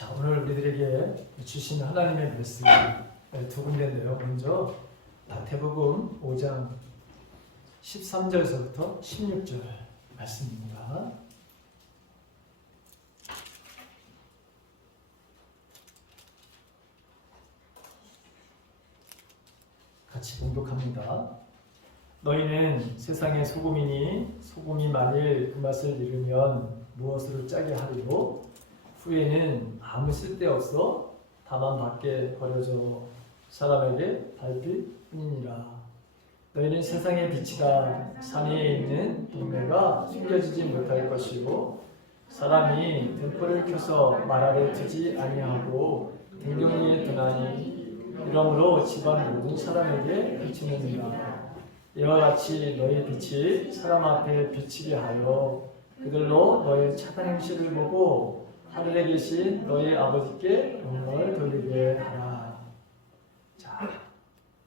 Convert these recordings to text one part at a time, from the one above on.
자, 오늘 우리들에게 주신 하나님의 말씀 두 군데인데요. 먼저 마태복음 5장 13절에서부터 16절 말씀입니다. 같이 봉독합니다. 너희는 세상의 소금이니 소금이 만일 그 맛을 잃으면 무엇으로 짜게 하리요? 후에는 아무 쓸데없어 다만 밖에 버려져 사람에게 밟힐 뿐이니라. 너희는 세상의 빛이다. 산 위에 있는 동네가 숨겨지지 못할 것이고 사람이 등불을 켜서 말 아래 두지 아니하고 등경 위에 두나니 이러므로 집안 모든 사람에게 비치느니라. 이와 같이 너희 빛이 사람 앞에 비치게 하여 그들로 너희 착한 행실을 보고 하늘에 계신 너희 아버지께 영광을 돌리게 하라. 자,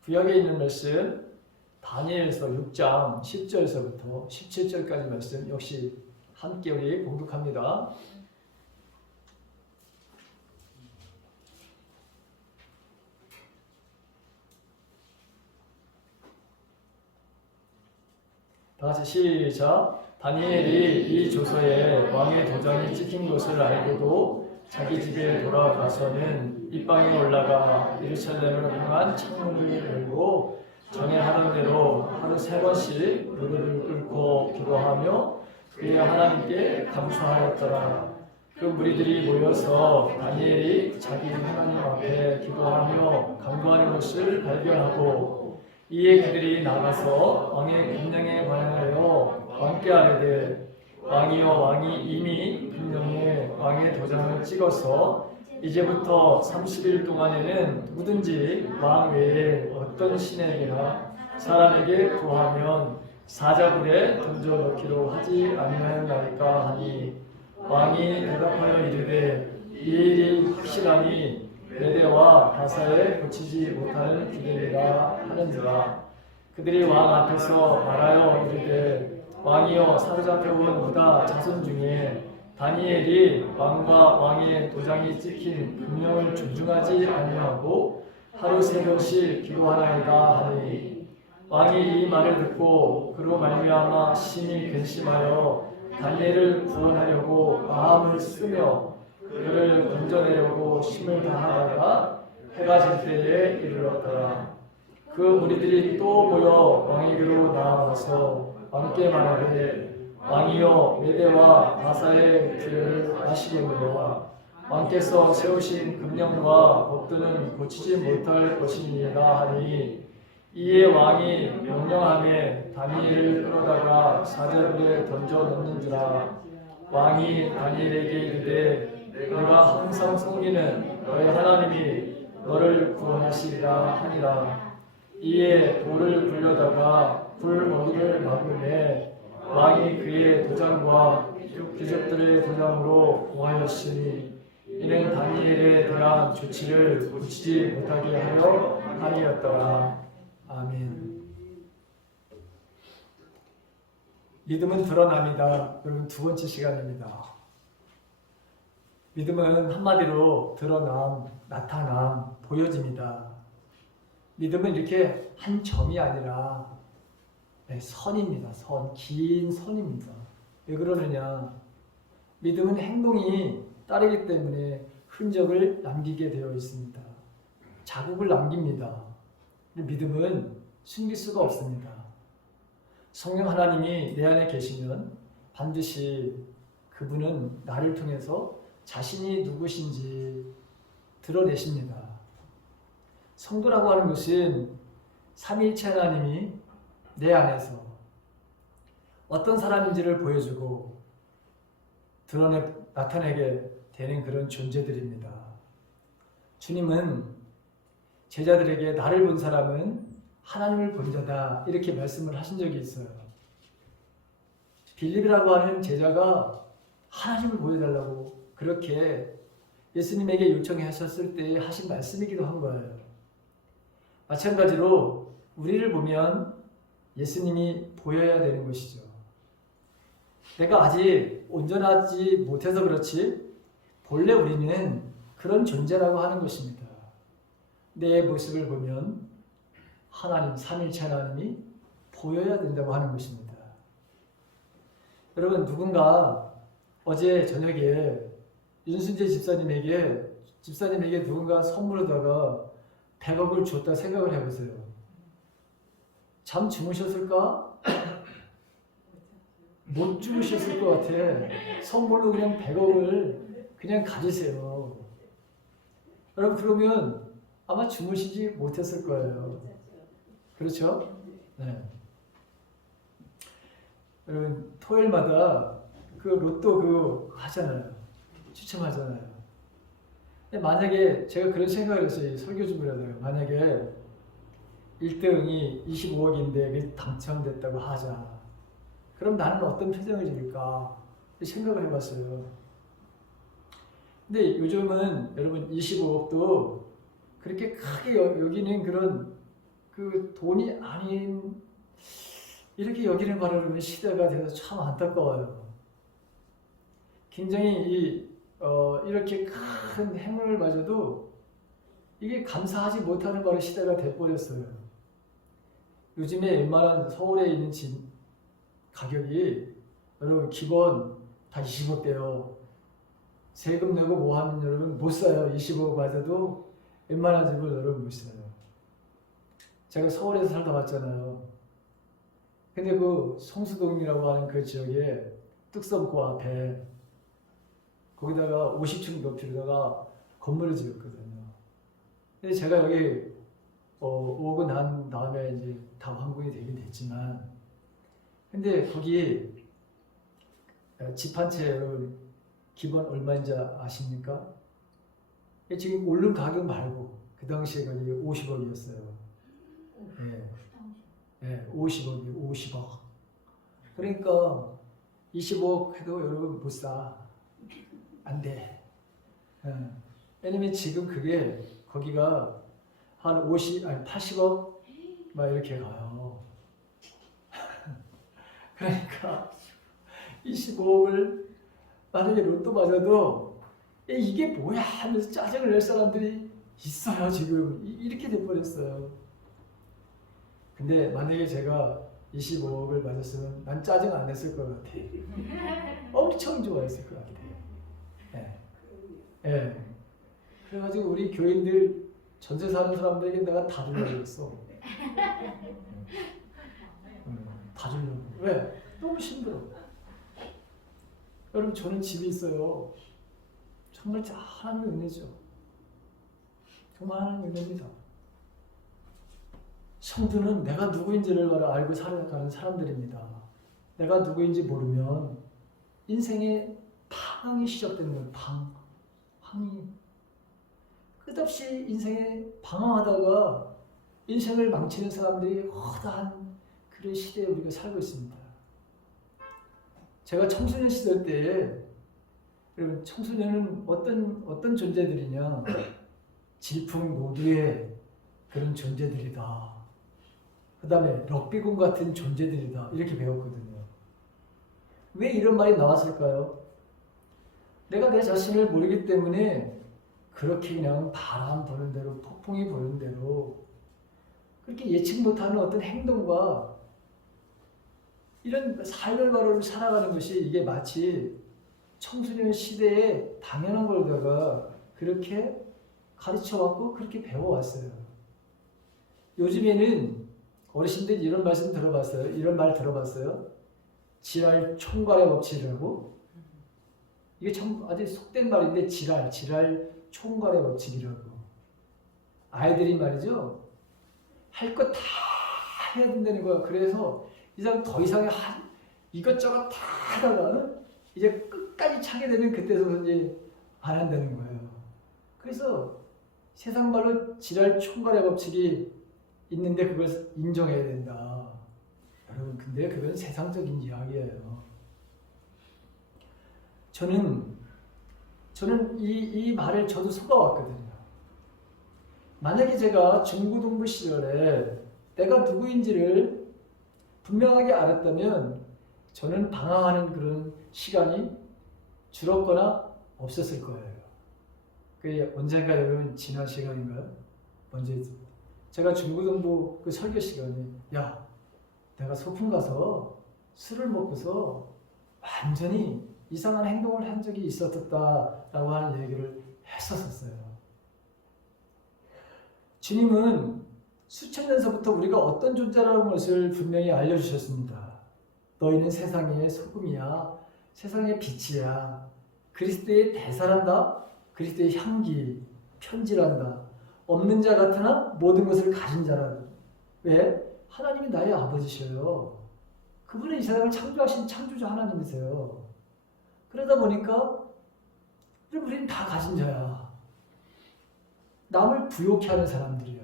구약에 있는 말씀 다니엘서 6장 10절에서부터 17절까지 말씀 역시 함께 우리 공독합니다. 다같이 시작. 다니엘이 이 조서에 왕의 도장이 찍힌 것을 알고도 자기 집에 돌아가서는 입방에 올라가 예루살렘을 향한 창문을 열고 전에 하던 대로 하루 3번씩 무릎을 꿇고 기도하며 그의 하나님께 감사하였더라. 그 무리들이 모여서 다니엘이 자기 하나님 앞에 기도하며 간구하는 것을 발견하고 이에 그들이 나가서 왕의 금령에 관하여 왕께 아뢰되 왕이여 왕이 이미 금령에 왕의 도장을 찍어서 이제부터 30일 동안에는 누구든지 왕 외에 어떤 신에게나 사람에게 구하면 사자굴에 던져 넣기로 하지 아니하였나이까 하니 왕이 대답하여 이르되 이 일이 확실하니 메대와 바사에 고치지 못하는 기대리라 하는지라. 그들이 왕 앞에서 말하여 이르되 왕이여 사로잡혀온 유다 자손 중에 다니엘이 왕과 왕의 도장이 찍힌 금령을 존중하지 아니하고 하루 3번씩 기도하나이다 하니 왕이 이 말을 듣고 그로 말미암아 심히 근심하여 다니엘을 구원하려고 마음을 쓰며 그를 건져내려고 힘을 다하다가 해가 질 때에 이르렀더라. 그 무리들이 또 모여 왕에게로 나아가서 왕께 말하되 왕이여 메대와 바사의 죄를 아시겠느냐. 왕께서 세우신 금령과 법도는 고치지 못할 것이니라 하니 이에 왕이 명령하며 다니엘을 끌어다가 사자굴에 던져 넣는지라. 왕이 다니엘에게 이르되 내가 항상 섬기는 너의 하나님이 너를 구원하시리라 하니라. 이에 돌을 굴려다가 불먹이를 막으매 왕이 그의 도장과 귀족들의 도장으로 공하였으니 이는 다니엘에 대한 조치를 고치지 못하게 하여 함이었더라. 아멘. 믿음은 드러납니다. 여러분, 두 번째 시간입니다. 믿음은 한마디로 드러남, 나타남, 보여집니다. 믿음은 이렇게 한 점이 아니라 선입니다. 긴 선입니다. 왜 그러느냐? 믿음은 행동이 따르기 때문에 흔적을 남기게 되어 있습니다. 자국을 남깁니다. 믿음은 숨길 수가 없습니다. 성령 하나님이 내 안에 계시면 반드시 그분은 나를 통해서 자신이 누구신지 드러내십니다. 성도라고 하는 것은 삼위일체 하나님이 내 안에서 어떤 사람인지를 보여주고 나타내게 되는 그런 존재들입니다. 주님은 제자들에게 나를 본 사람은 하나님을 본 자다 이렇게 말씀을 하신 적이 있어요. 빌립이라고 하는 제자가 하나님을 보여달라고 그렇게 예수님에게 요청하셨을 때 하신 말씀이기도 한 거예요. 마찬가지로 우리를 보면 예수님이 보여야 되는 것이죠. 내가 아직 온전하지 못해서 그렇지 본래 우리는 그런 존재라고 하는 것입니다. 내 모습을 보면 하나님, 삼일체 하나님이 보여야 된다고 하는 것입니다. 여러분, 누군가 어제 저녁에 윤순재 집사님에게 누군가 선물로다가 100억을 줬다 생각을 해보세요. 잠 주무셨을까? 못 주무셨을 것 같아. 선물로 그냥 100억을 그냥 가지세요. 여러분, 그러면 아마 주무시지 못했을 거예요. 그렇죠? 네. 여러분, 토요일마다 그 로또 하잖아요. 추첨하잖아요. 근데 만약에 제가 그런 생각을 했어요. 설교 좀 하다가 만약에 1등이 25억인데 당첨됐다고 하자. 그럼 나는 어떤 표정을 지을까 생각을 해봤어요. 근데 요즘은 여러분 25억도 그렇게 크게 여기는 그런 그 돈이 아닌 이렇게 여기는 바라는 시대가 되어서 참 안타까워요. 굉장히 이렇게 큰 행운을 맞아도 이게 감사하지 못하는 바로 시대가 돼버렸어요. 요즘에 웬만한 서울에 있는 집 가격이 여러분 기본 다 20억대요. 세금 내고 뭐 하면 여러분 못 사요. 20억 맞아도 웬만한 집을 여러분 못 사요. 제가 서울에서 살다 왔잖아요. 근데 그 성수동이라고 하는 그 지역에 뚝섬고 앞에 거기다가 50층 높이로다가 건물을 지었거든요. 근데 제가 여기 오고 난 다음에 이제 다 완공이 되긴 됐지만, 근데 거기 집 한 채 기본 얼마인지 아십니까? 지금 오른 가격 말고 그 당시에 거기 50억이었어요. 네, 50억이 50억. 그러니까 25억 해도 여러분 못 사. 안 돼. 왜냐면 지금 그게 거기가 한 80억 막 이렇게 가요. 그러니까 25억을 만약에 로또 맞아도 이게 뭐야 하면서 짜증을 낼 사람들이 있어요. 지금 이렇게 돼버렸어요. 근데 만약에 제가 25억을 맞았으면 난 짜증 안 냈을 것 같아. 엄청 좋아했을 것 같아. 예. 그래가지고 우리 교인들 전세 사는 사람들에게 내가 다 주려고 했어. 다 주려고. 왜? 너무 힘들어. 여러분, 저는 집이 있어요. 정말 하나님의 은혜죠. 정말 하나님의 은혜입니다. 성도는 내가 누구인지를 알고 살아가는 사람들입니다. 내가 누구인지 모르면 인생의 방황이 시작되는 거예요. 방황이. 끝없이 인생에 방황하다가 인생을 망치는 사람들이 허다한 그런 시대에 우리가 살고 있습니다. 제가 청소년 시절 때에, 여러분, 청소년은 어떤 존재들이냐? 질풍노도의 그런 존재들이다. 그 다음에 럭비공 같은 존재들이다. 이렇게 배웠거든요. 왜 이런 말이 나왔을까요? 내가 내 자신을 모르기 때문에 그렇게 그냥 바람 부는 대로, 폭풍이 부는 대로 그렇게 예측 못하는 어떤 행동과 이런 삶을 바로 살아가는 것이 이게 마치 청소년 시대에 당연한 걸다가 그렇게 가르쳐왔고 그렇게 배워왔어요. 요즘에는 어르신들 이런 말씀 들어봤어요? 이런 말 들어봤어요? 지랄 총괄의 법칙이라고? 이게 참 아주 속된 말인데 지랄 총괄의 법칙이라고. 아이들이 말이죠. 할 거 다 해야 된다는 거야. 그래서 이 사람 더 이상 이것저것 다 하다가 이제 끝까지 차게 되면 그때서부터 이제 안 한다는 거예요. 그래서 세상 말로 지랄 총괄의 법칙이 있는데 그걸 인정해야 된다. 여러분, 근데 그건 세상적인 이야기예요. 저는 이 말을 저도 속아왔거든요. 만약에 제가 중고등부 시절에 내가 누구인지를 분명하게 알았다면 저는 방황하는 그런 시간이 줄었거나 없었을 거예요. 그 언젠가 여러분 지난 시간인가요? 언제 제가 중고등부 그 설교 시간에 야 내가 소풍 가서 술을 먹고서 완전히 이상한 행동을 한 적이 있었다라고 하는 얘기를 했었어요. 주님은 수천 년서부터 우리가 어떤 존재라는 것을 분명히 알려주셨습니다. 너희는 세상의 소금이야. 세상의 빛이야. 그리스도의 대사란다. 그리스도의 향기, 편지란다. 없는 자 같으나 모든 것을 가진 자라. 왜? 하나님이 나의 아버지셔요. 그분은 이 세상을 창조하신 창조주 하나님이세요. 그러다 보니까 우리는 다 가진 자야. 남을 부욕해 하는 사람들이야.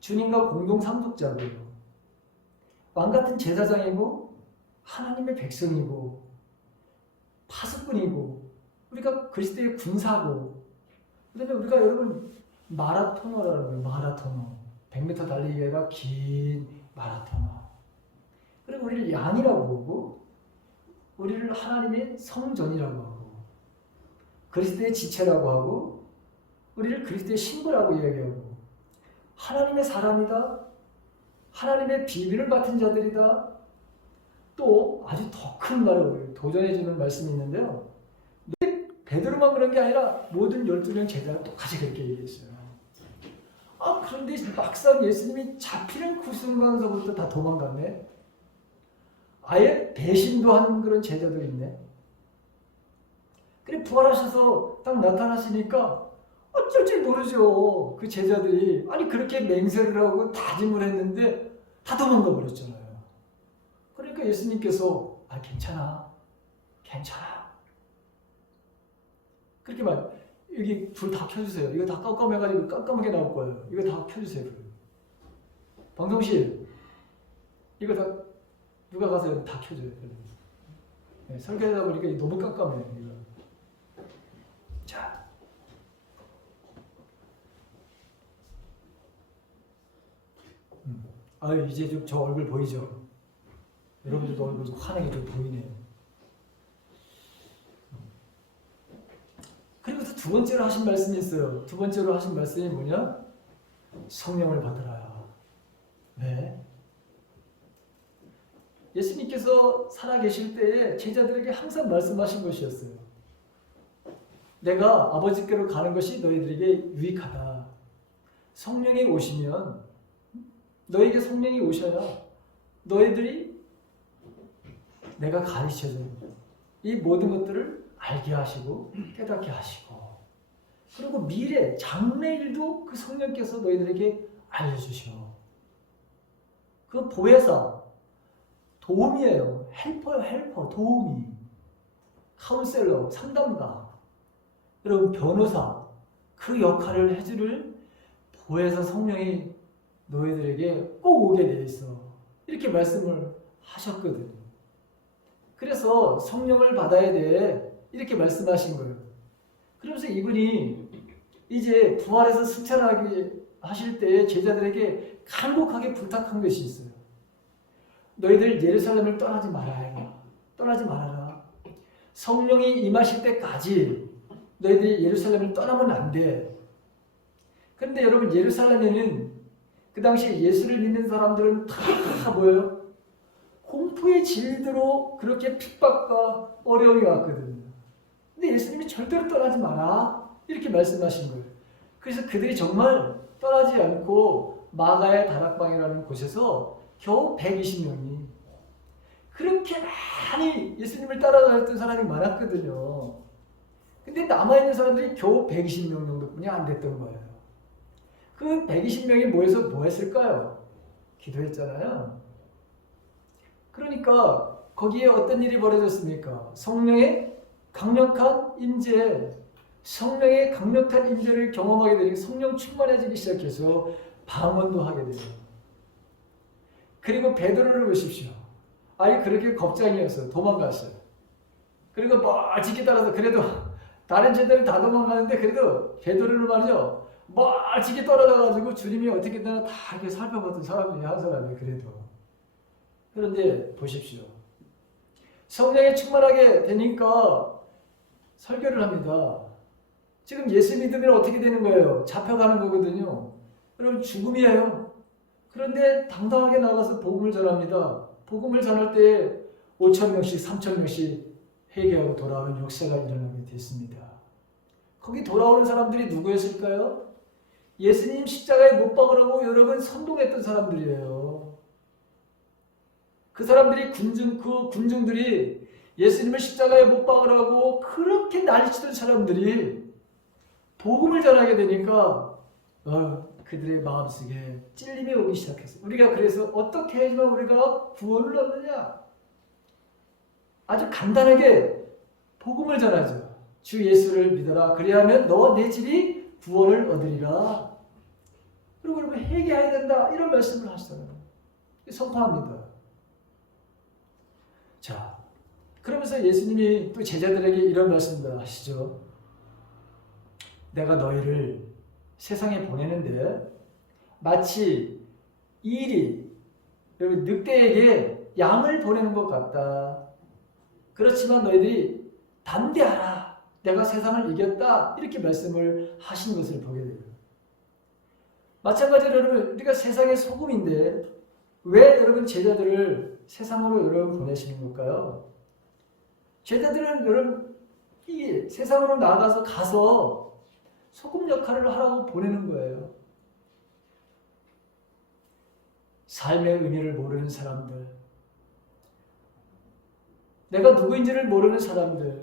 주님과 공동 상속자고요. 왕같은 제사장이고 하나님의 백성이고 파수꾼이고 우리가 그리스도의 군사고 그다음에 우리가 여러분 마라토너라는 거예요. 마라토너. 100m 달리기가 아니라 긴 마라토너. 그리고 우리를 양이라고 보고 우리를 하나님의 성전이라고 하고 그리스도의 지체라고 하고 우리를 그리스도의 신부라고 이야기하고 하나님의 사람이다. 하나님의 비밀을 맡은 자들이다. 또 아주 더 큰 말을 도전해주는 말씀이 있는데요. 베드로만 그런 게 아니라 모든 12명 제자가 똑같이 그렇게 얘기했어요. 그런데 막상 예수님이 잡히는 그 순간서부터 다 도망갔네. 아예 배신도 한 그런 제자도 있네. 그래 부활하셔서 딱 나타나시니까 어쩔 줄 모르죠. 그 제자들이 아니 그렇게 맹세를 하고 다짐을 했는데 다 도망가 버렸잖아요. 그러니까 예수님께서 괜찮아. 그렇게 말 여기 불 다 켜주세요. 이거 다 깜깜해가지고 깜깜하게 나올 거예요. 이거 다 켜주세요. 방송실 이거 다 누가 가서 다 켜줘요. 네, 설교하다 보니까 너무 깜깜해요. 이거. 자, 이제 좀 저 얼굴 보이죠? 여러분들도 얼굴 환하게 좀 보이네요. 그리고 또 두 번째로 하신 말씀이 있어요. 두 번째로 하신 말씀이 뭐냐? 성령을 받으라. 네. 예수님께서 살아계실 때에 제자들에게 항상 말씀하신 것이었어요. 내가 아버지께로 가는 것이 너희들에게 유익하다. 성령이 오시면 너에게 성령이 오셔야 너희들이 내가 가르쳐준 이 모든 것들을 알게 하시고 깨닫게 하시고 그리고 미래 장래일도 그 성령께서 너희들에게 알려주셔. 그 보혜사 도움이에요. 헬퍼 도움이 카운셀러 상담가 여러분 변호사 그 역할을 해줄 보혜사 성령이 너희들에게 꼭 오게 돼 있어. 이렇게 말씀을 하셨거든요. 그래서 성령을 받아야 돼. 이렇게 말씀하신 거예요. 그러면서 이분이 이제 부활해서 승천하게 하실 때 제자들에게 간곡하게 부탁한 것이 있어요. 너희들 예루살렘을 떠나지 말아야 떠나지 말아라. 성령이 임하실 때까지 너희들이 예루살렘을 떠나면 안 돼. 그런데 여러분 예루살렘에는 그 당시에 예수를 믿는 사람들은 다 뭐예요? 공포에 질도록 그렇게 핍박과 어려움이 왔거든요. 근데 예수님이 절대로 떠나지 마라. 이렇게 말씀하신 거예요. 그래서 그들이 정말 떠나지 않고 마가의 다락방이라는 곳에서 겨우 120명이 그렇게 많이 예수님을 따라다녔던 사람이 많았거든요. 근데 남아있는 사람들이 겨우 120명 정도뿐이 안 됐던 거예요. 그 120명이 모여서 뭐 했을까요? 기도했잖아요. 그러니까 거기에 어떤 일이 벌어졌습니까? 성령의 강력한 임재, 성령의 강력한 임재를 경험하게 되니까 성령 충만해지기 시작해서 방언도 하게 돼요. 그리고 베드로를 보십시오. 아예 그렇게 겁쟁이였어요. 도망갔어요. 그리고 멀찍이 따라서 그래도 다른 제자들은 다 도망가는데 그래도 베드로를 말이죠. 멀찍이 떨어져가지고 주님이 어떻게 되나 다 이렇게 살펴보던 사람 중에 한 사람이에요. 그래도. 그런데 보십시오. 성령에 충만하게 되니까 설교를 합니다. 지금 예수 믿으면 어떻게 되는 거예요? 잡혀가는 거거든요. 여러분 죽음이에요. 그런데 당당하게 나가서 복음을 전합니다. 복음을 전할 때 5,000명씩 3,000명씩 회개하고 돌아오는 역사가 일어나게 됐습니다. 거기 돌아오는 사람들이 누구였을까요? 예수님 십자가에 못 박으라고 여러분 선동했던 사람들이에요. 그 사람들이 그 군중들이 예수님을 십자가에 못 박으라고 그렇게 난리치던 사람들이 복음을 전하게 되니까 그들의 마음속에 찔림이 오기 시작했어요. 우리가 그래서 어떻게 해야지만 우리가 구원을 얻느냐? 아주 간단하게 복음을 전하죠. 주 예수를 믿어라. 그리하면 너 내 집이 구원을 얻으리라. 그리고 여러분 회개해야 된다. 이런 말씀을 하시잖아요. 선포합니다. 자, 그러면서 예수님이 또 제자들에게 이런 말씀을 하시죠. 내가 너희를 세상에 보내는데 마치 일이 늑대에게 양을 보내는 것 같다. 그렇지만 너희들이 담대하라. 내가 세상을 이겼다. 이렇게 말씀을 하신 것을 보게 돼요. 마찬가지로 여러분 우리가 세상의 소금인데 왜 여러분 제자들을 세상으로 여러분 보내시는 걸까요? 제자들은 여러분 이 세상으로 나가서 가서 소금 역할을 하라고 보내는 거예요. 삶의 의미를 모르는 사람들, 내가 누구인지를 모르는 사람들,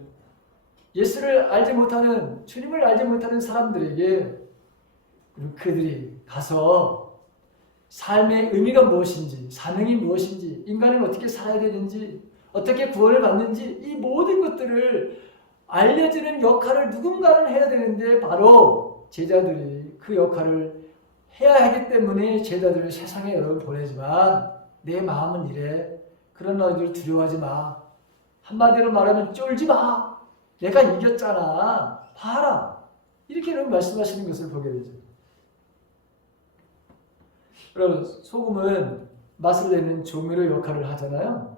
예수를 알지 못하는, 주님을 알지 못하는 사람들에게 그들이 가서 삶의 의미가 무엇인지, 사명이 무엇인지, 인간은 어떻게 살아야 되는지, 어떻게 구원을 받는지 이 모든 것들을 알려주는 역할을 누군가는 해야 되는데 바로 제자들이 그 역할을 해야 하기 때문에 제자들을 세상에 여러분 보내지만 내 마음은 이래. 그런 너희들 두려워하지 마. 한마디로 말하면 쫄지 마. 내가 이겼잖아. 봐라. 이렇게 여러분 말씀하시는 것을 보게 되죠. 여러분 소금은 맛을 내는 조미료 역할을 하잖아요.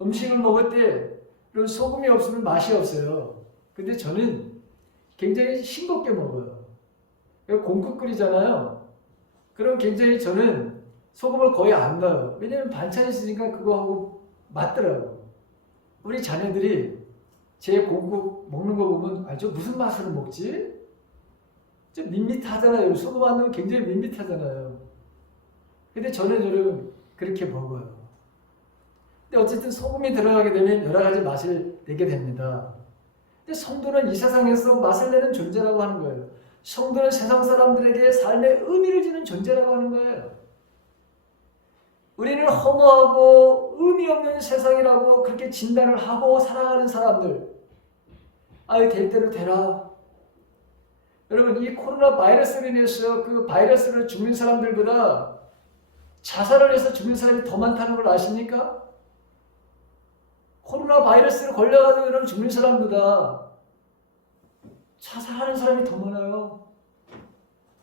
음식을 먹을 때 여러분 소금이 없으면 맛이 없어요. 근데 저는 굉장히 싱겁게 먹어요. 공국 끓이잖아요. 그럼 굉장히 저는 소금을 거의 안 넣어요. 왜냐면 반찬이 있으니까 그거하고 맞더라고요. 우리 자녀들이 제 공국 먹는 거 보면 저 무슨 맛으로 먹지? 좀 밋밋하잖아요. 소금 안 넣으면 굉장히 밋밋하잖아요. 근데 저는 여러분 그렇게 먹어요. 근데 어쨌든 소금이 들어가게 되면 여러 가지 맛을 내게 됩니다. 근데 성도는 이 세상에서 맛을 내는 존재라고 하는 거예요. 성도는 세상 사람들에게 삶의 의미를 주는 존재라고 하는 거예요. 우리는 허무하고 의미 없는 세상이라고 그렇게 진단을 하고 살아가는 사람들. 될 대로 되라. 여러분 이 코로나 바이러스로 인해서 그 바이러스로 죽는 사람들보다 자살을 해서 죽는 사람이 더 많다는 걸 아십니까? 코로나 바이러스로 걸려가지고 여러분 죽는 사람보다 자살하는 사람이 더 많아요.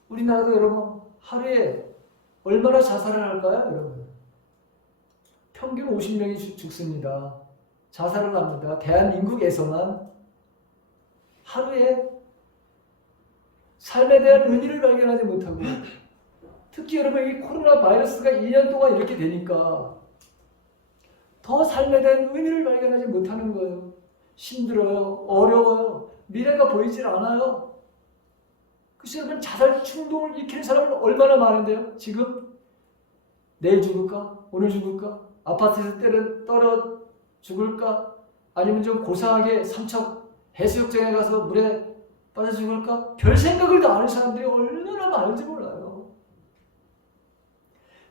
우리나라도 여러분 하루에 얼마나 자살을 할까요? 여러분 평균 50명이 죽습니다. 자살을 합니다. 대한민국에서만 하루에 삶에 대한 의미를 발견하지 못하고 특히 여러분 이 코로나 바이러스가 2년 동안 이렇게 되니까 더 삶에 대한 의미를 발견하지 못하는 거예요. 힘들어요. 어려워요. 미래가 보이질 않아요. 그래서 여러분 자살 충동을 일으키는 사람은 얼마나 많은데요. 지금 내일 죽을까? 오늘 죽을까? 아파트에서 떨어 죽을까? 아니면 좀 고상하게 삼척 해수욕장에 가서 물에 빠져 죽을까? 별 생각을 다 하는 사람들이 얼마나 많은지 몰라요.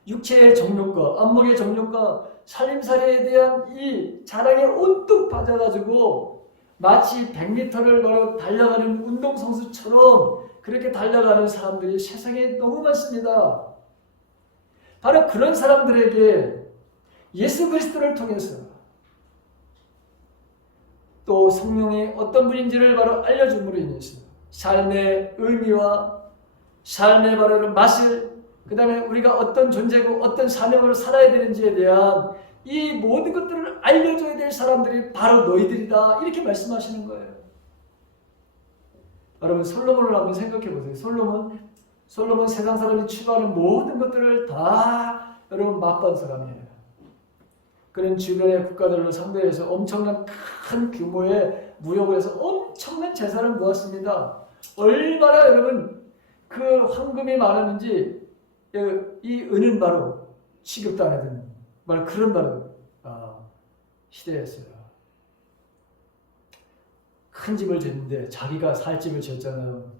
육체의 정욕과 안목의 정욕과 살림살이에 대한 이 자랑에 온통 빠져가지고 마치 100m를 달려가는 운동선수처럼 그렇게 달려가는 사람들이 세상에 너무 많습니다. 바로 그런 사람들에게 예수 그리스도를 통해서 또 성령이 어떤 분인지를 바로 알려줌으로 인해서 삶의 의미와 삶의 바로 맛을 그 다음에 우리가 어떤 존재고 어떤 사명으로 살아야 되는지에 대한 이 모든 것들을 알려줘야 될 사람들이 바로 너희들이다. 이렇게 말씀하시는 거예요. 여러분 솔로몬을 한번 생각해 보세요. 솔로몬 세상 사람이 추구하는 모든 것들을 다 여러분 맛본 사람이에요. 그런 주변의 국가들로 상대해서 엄청난 큰 규모의 무역을 해서 엄청난 재산을 모았습니다. 얼마나 여러분 그 황금이 많았는지 이 은은 바로 취급도 안 하던 바로 그런 시대였어요. 큰 집을 짓는데 자기가 살 집을 지었잖아요.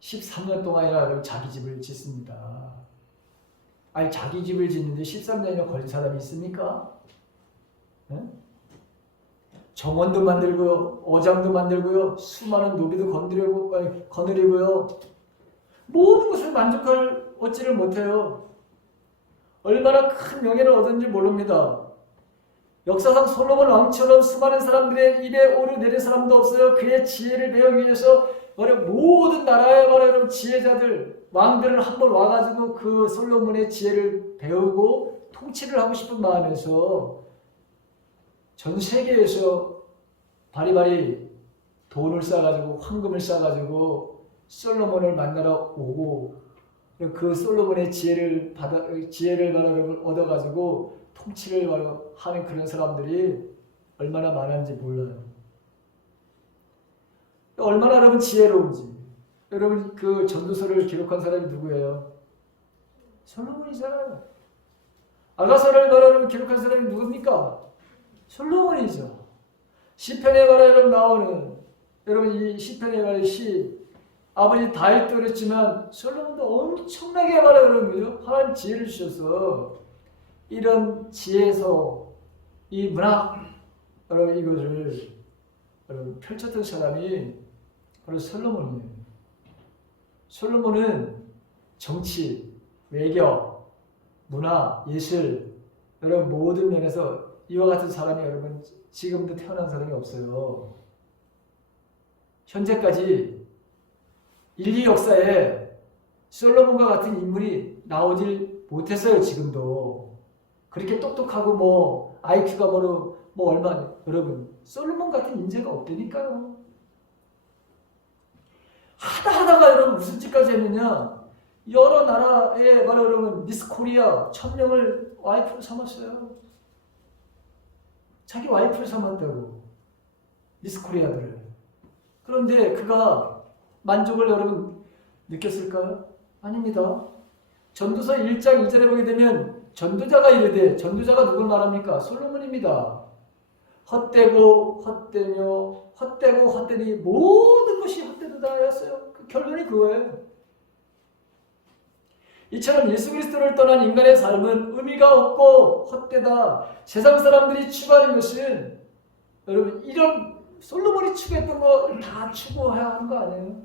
13년 동안이나 자기 집을 짓습니다. 아니 자기 집을 짓는데 13년이나 걸린 사람이 있습니까? 네? 정원도 만들고요, 어장도 만들고요, 수많은 노비도 거느리고요, 모든 것을 얻지를 못해요. 얼마나 큰 명예를 얻었는지 모릅니다. 역사상 솔로몬 왕처럼 수많은 사람들의 입에 오르내릴 사람도 없어요. 그의 지혜를 배우기 위해서 모든 나라의 지혜자들, 왕들을 한번 와가지고 그 솔로몬의 지혜를 배우고 통치를 하고 싶은 마음에서 전 세계에서 바리바리 돈을 쌓아가지고 황금을 쌓아가지고 솔로몬을 만나러 오고 그 솔로몬의 지혜를 얻어가지고 통치를 하는 그런 사람들이 얼마나 많은지 몰라요. 얼마나 여러분 지혜로운지. 여러분 그 전도서를 기록한 사람이 누구예요? 솔로몬이잖아요. 아가서를 기록한 사람이 누굽니까? 솔로몬이죠. 시편에 나오는 여러분 이 시편에 시 아버지 다윗도 그랬지만 솔로몬도 엄청나게 여러분 하나님 지혜를 주셔서 이런 지혜에서 이 문학 여러분 이것을 여러분 펼쳤던 사람이 바로 솔로몬이에요. 솔로몬은 정치, 외교, 문화, 예술 여러분 모든 면에서 이와 같은 사람이 여러분 지금도 태어난 사람이 없어요. 현재까지 인류 역사에 솔로몬과 같은 인물이 나오질 못했어요. 지금도 그렇게 똑똑하고 IQ가 얼마 여러분 솔로몬 같은 인재가 없다니까요. 하다가 여러분 무슨 짓까지 했느냐? 여러 나라의 여러분 미스 코리아 1000명을 와이프로 삼았어요. 자기 와이프를 삼았다고 미스 코리아들을. 그런데 그가 만족을 여러분 느꼈을까요? 아닙니다. 전도서 1장 1절에 보게 되면 전도자가 이르되 전도자가 누굴 말합니까? 솔로몬입니다. 헛되고 헛되니 모든 것이 헛되도다 하였어요. 그 결론이 그거예요. 이처럼 예수 그리스도를 떠난 인간의 삶은 의미가 없고 헛되다. 세상 사람들이 추구하는 것은 여러분 이런 솔로몬이 추구했던 거 다 추구해야 하는 거 아니에요?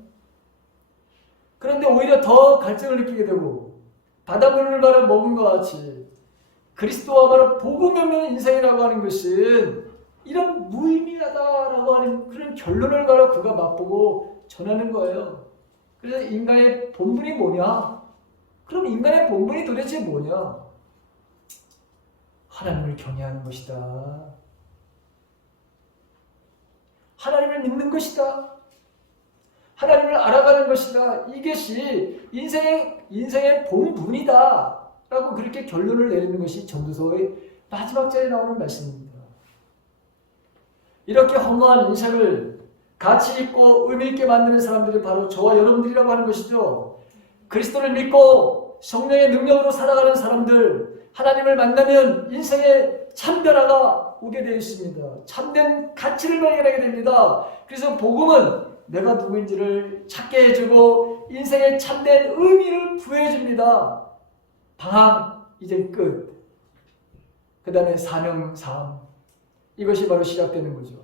그런데 오히려 더 갈증을 느끼게 되고 바닷물을 먹은 것 같이 그리스도와 복음이 없는 인생이라고 하는 것은 이런 무의미하다라고 하는 그런 결론을 그가 맛보고 전하는 거예요. 그래서 인간의 본분이 뭐냐? 그럼 인간의 본분이 도대체 뭐냐? 하나님을 경외하는 것이다. 하나님을 믿는 것이다. 하나님을 알아가는 것이다. 이것이 인생의 본분이다. 라고 그렇게 결론을 내리는 것이 전도서의 마지막 절에 나오는 말씀입니다. 이렇게 허무한 인생을 가치 있고 의미 있게 만드는 사람들이 바로 저와 여러분들이라고 하는 것이죠. 그리스도를 믿고 성령의 능력으로 살아가는 사람들, 하나님을 만나면 인생의 참 변화가 오게 되어 있습니다. 참된 가치를 발견하게 됩니다. 그래서 복음은 내가 누구인지를 찾게 해주고 인생의 참된 의미를 부여해줍니다. 방황 이제 끝. 그 다음에 사명 삶. 이것이 바로 시작되는 거죠.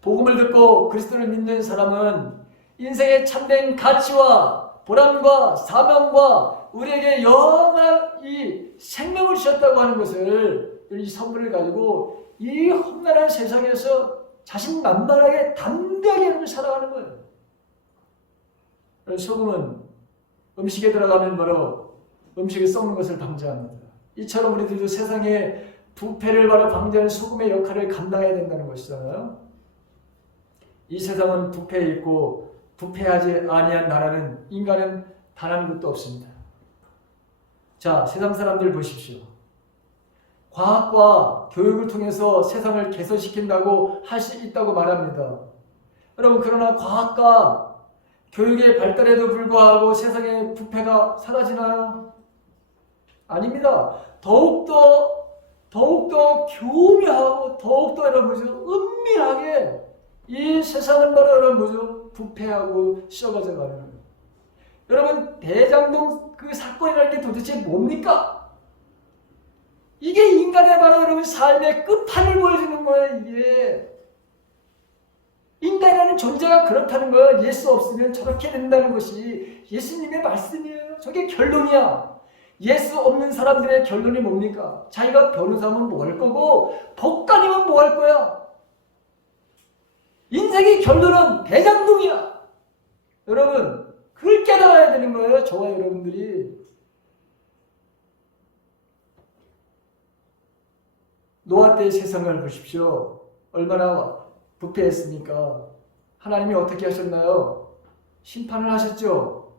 복음을 듣고 그리스도를 믿는 사람은 인생의 참된 가치와 보람과 사명과 우리에게 영원한 이 생명을 주셨다고 하는 것을 이 선물을 가지고 이 험난한 세상에서 자신만만하게 담대하게 살아가는 거예요. 소금은 음식에 들어가면 바로 음식이 썩는 것을 방지합니다. 이처럼 우리들도 세상의 부패를 방지하는 소금의 역할을 감당해야 된다는 것이잖아요. 이 세상은 부패에 있고 부패하지 아니한 나라는 인간은 단 한 곳도 없습니다. 자, 세상 사람들 보십시오. 과학과 교육을 통해서 세상을 개선시킨다고 할 수 있다고 말합니다. 여러분, 그러나 과학과 교육의 발달에도 불구하고 세상의 부패가 사라지나요? 아닙니다. 더욱더 교묘하고 더욱더 여러분 뭐죠? 은밀하게 이 세상은 바로 여러분 뭐죠? 부패하고 썩어져 가는 거예요. 여러분, 대장동 그 사건이라는 게 도대체 뭡니까? 이게 인간의 바로 여러분 삶의 끝판을 보여주는 거예요. 이게 인간이라는 존재가 그렇다는 거예요. 예수 없으면 저렇게 된다는 것이 예수님의 말씀이에요. 저게 결론이야. 예수 없는 사람들의 결론이 뭡니까? 자기가 변호사면 뭐 할 거고 법관이면 뭐 할 거야? 인생의 결론은 대장동이야. 여러분, 그걸 깨달아야 되는 거예요. 저와 여러분들이. 노아 때의 세상을 보십시오. 얼마나 부패했습니까? 하나님이 어떻게 하셨나요? 심판을 하셨죠.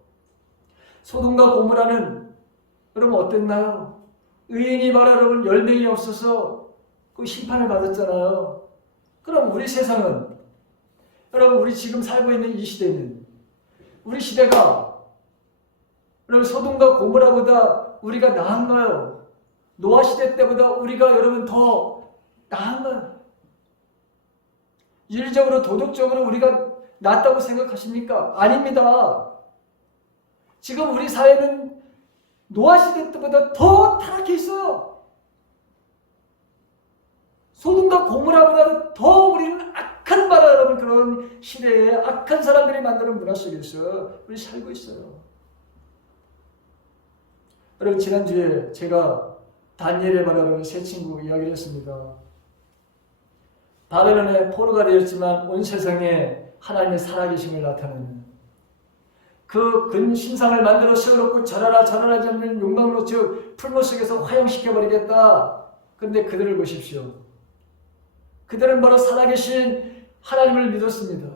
소돔과 고모라는 여러분 어땠나요? 의인이 바로 여러분 10명이 없어서 그 심판을 받았잖아요. 그럼 우리 세상은, 여러분 우리 지금 살고 있는 이 시대는, 우리 시대가 여러분 소돔과 고모라보다 우리가 나은가요? 노아 시대 때보다 우리가 여러분 더 나은가요? 윤리적으로 도덕적으로 우리가 낫다고 생각하십니까? 아닙니다. 지금 우리 사회는 노아 시대 때보다 더 타락해 있어요. 소돔과 고모라보다 더 우리는 악한 바라 여러분 그런 시대에 악한 사람들이 만드는 문화 속에서 우리 살고 있어요. 여러분, 지난주에 제가 다니엘의 바라는 새 친구 이야기를 했습니다. 바벨론의 포로가 되었지만 온 세상에 하나님의 살아계심을 나타내는 그 근신상을 만들어 세워놓고 절하라 잡는 욕망으로 즉 풀무 속에서 화형시켜버리겠다. 그런데 그들을 보십시오. 그들은 바로 살아계신 하나님을 믿었습니다.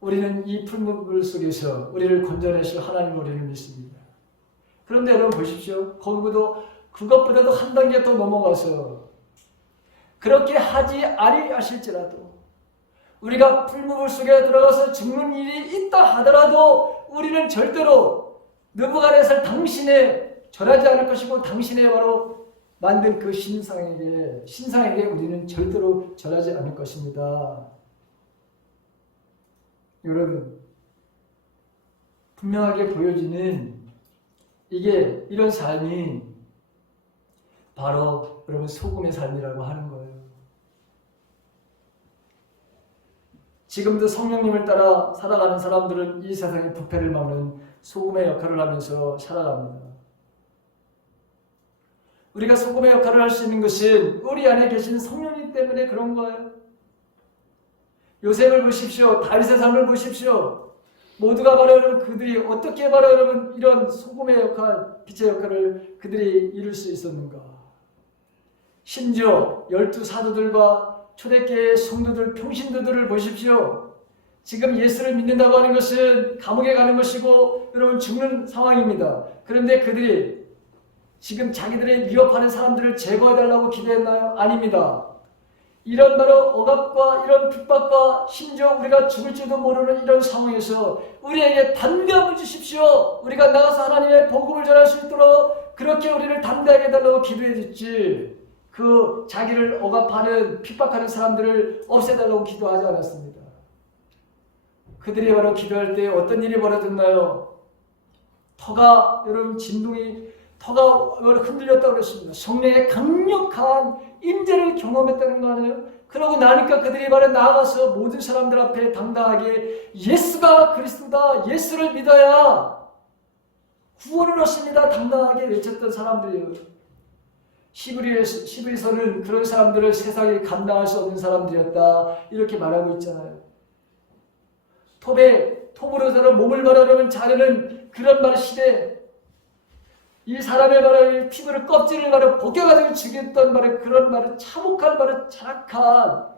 우리는 이 풀무불 속에서 우리를 건져내실 하나님을 우리는 믿습니다. 그런데 여러분 보십시오. 그것보다도 한 단계 더 넘어가서 그렇게 하지 아니하실지라도 우리가 풀무불 속에 들어가서 죽는 일이 있다 하더라도 우리는 절대로 느부갓네살 당신에 절하지 않을 것이고 당신의 바로 만든 그 신상에게 우리는 절대로 절하지 않을 것입니다. 여러분, 분명하게 보여지는 이런 삶이 바로 여러분 소금의 삶이라고 하는 거예요. 지금도 성령님을 따라 살아가는 사람들은 이 세상의 부패를 막는 소금의 역할을 하면서 살아갑니다. 우리가 소금의 역할을 할 수 있는 것은 우리 안에 계신 성령님 때문에 그런 거예요. 요셉을 보십시오. 다윗의 삶을 보십시오. 모두가 바로 여러분 그들이 어떻게 바로 여러분 이런 소금의 역할, 빛의 역할을 그들이 이룰 수 있었는가. 심지어 12사도들과 초대교회의 성도들, 평신도들을 보십시오. 지금 예수를 믿는다고 하는 것은 감옥에 가는 것이고 여러분 죽는 상황입니다. 그런데 그들이 지금 자기들의 위협하는 사람들을 제거해달라고 기도했나요? 아닙니다. 이런 바로 억압과 이런 핍박과 심지어 우리가 죽을지도 모르는 이런 상황에서 우리에게 담대함을 주십시오. 우리가 나가서 하나님의 복음을 전할 수 있도록 그렇게 우리를 담대하게 해달라고 기도해 줬지. 그 자기를 억압하는 핍박하는 사람들을 없애달라고 기도하지 않았습니다. 그들이 바로 기도할 때 어떤 일이 벌어졌나요? 터가 여러분 터가 흔들렸다고 그랬습니다. 성령의 강력한 임재를 경험했다는 거 아니에요? 그러고 나니까 그들이 바로 나아가서 모든 사람들 앞에 당당하게 예수가 그리스도다, 예수를 믿어야 구원을 얻습니다. 당당하게 외쳤던 사람들이에요. 히브리서는 그런 사람들을 세상에 감당할 수 없는 사람들이었다 이렇게 말하고 있잖아요. 톱으로 서로 몸을 바라려면 자르는 그런 말의 시대, 이 사람의 말을 피부를 껍질을 바로 벗겨가지고 죽였던 말을 그런 말을 참혹한 말을 자락한